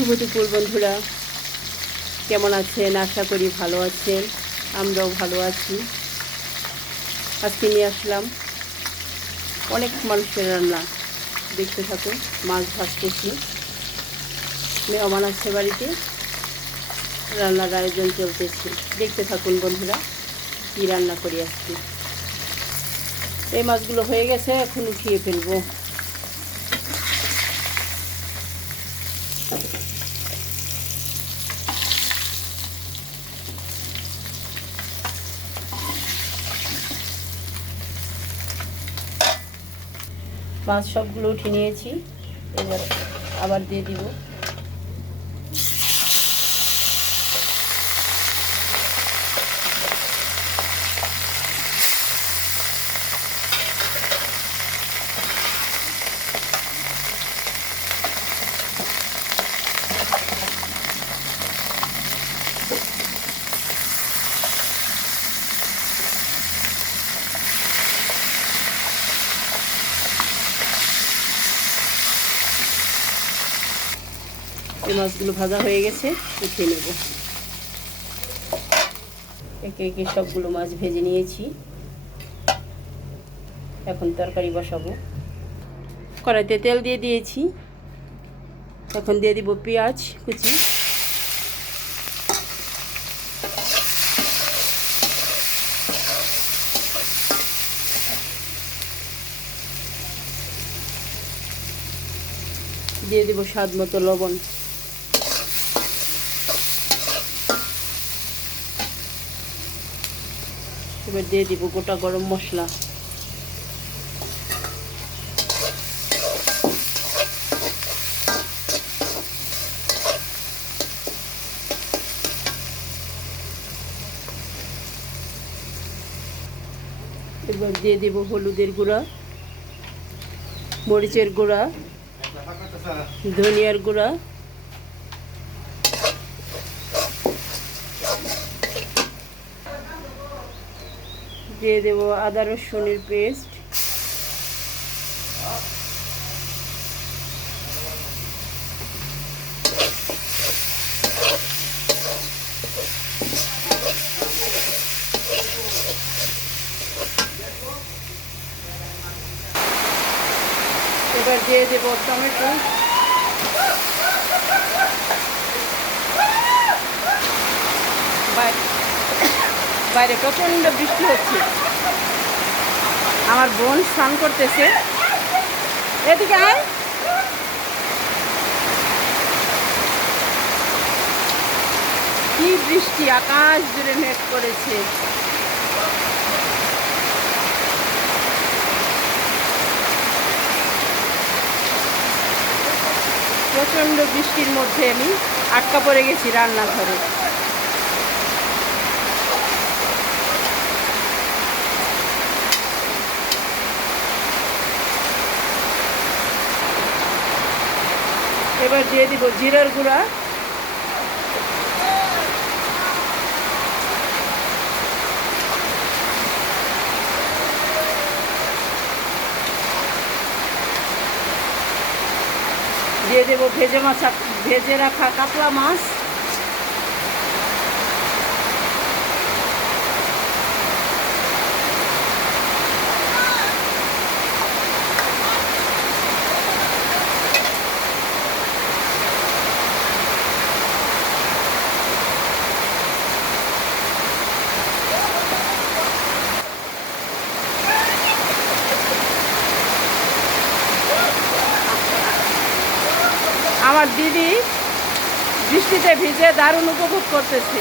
শুভ দুপুর বন্ধুরা, কেমন আছেন? আশা করি ভালো আছেন। আমরাও ভালো আছি। আজকে নিয়ে আসলাম অনেক মানুষের রান্না। দেখতে থাকুন। মাছ ভাজতেছি, মেহমান আছে বাড়িতে, রান্নার আয়োজন চলতেছে। দেখতে থাকুন বন্ধুরা, কী রান্না করি আজকে। এই মাছগুলো হয়ে গেছে, এখন উঠিয়ে ফেলবো। মাছ সবগুলো উঠে নিয়েছি, এবার আবার দিয়ে দিব। এই মাছগুলো ভাজা হয়ে গেছে, উঠিয়ে নেব। একে একে সবগুলো মাছ ভেজে নিয়েছি, এখন তরকারি বসাবো। কড়াইতে তেল দিয়ে দিয়েছি, এখন দিয়ে দিব পেঁয়াজ কুচি, দিয়ে দিব স্বাদ মতো লবণ, এবার দিয়ে দিব গোটা গরম মশলা, এবার দিয়ে দেব হলুদের গুঁড়া, মরিচের গুঁড়া, ধনিয়ার গুঁড়া, দিয়ে দেব আদা রসুনের পেস্ট, এবার দিয়ে দেব টমেটো, বাইরে প্রচণ্ড বৃষ্টি হচ্ছে, আমার বোন স্নান করতেছে। এদিকে আয়। কি বৃষ্টি, আকাশ জুড়ে মেঘ করেছে। প্রচণ্ড বৃষ্টির মধ্যে আমি আটকা পড়ে গেছি রান্নাঘরে। এবার দিয়ে দিব জিরার গুঁড়া, দিয়ে দেব ভেজে রাখা কাতলা মাছ, আমার দিদি বৃষ্টিতে ভিজে দারুণ উপভোগ করতেছে।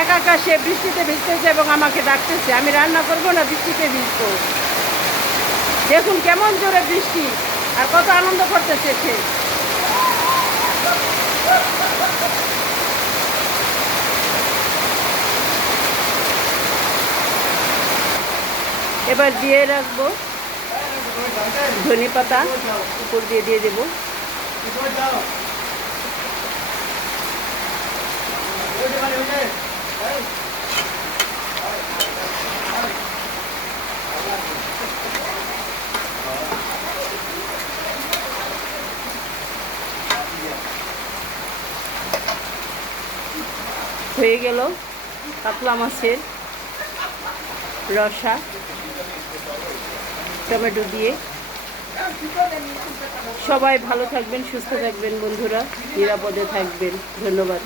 একা একা সে বৃষ্টিতে ভিজতেছে এবং আমাকে ডাকতেছে, আমি রান্না করব না, বৃষ্টিতে ভিজবো। দেখুন কেমন জোরে বৃষ্টি, আর কত আনন্দ করতেছে সে। এবার দিয়ে রাখবো ধনে পাতা, উপর দিয়ে দেবো। হয়ে গেল কাতলা মাছের রসা টমেটো দিয়ে। সবাই ভালো থাকবেন, সুস্থ থাকবেন বন্ধুরা, নিরাপদে থাকবেন। ধন্যবাদ।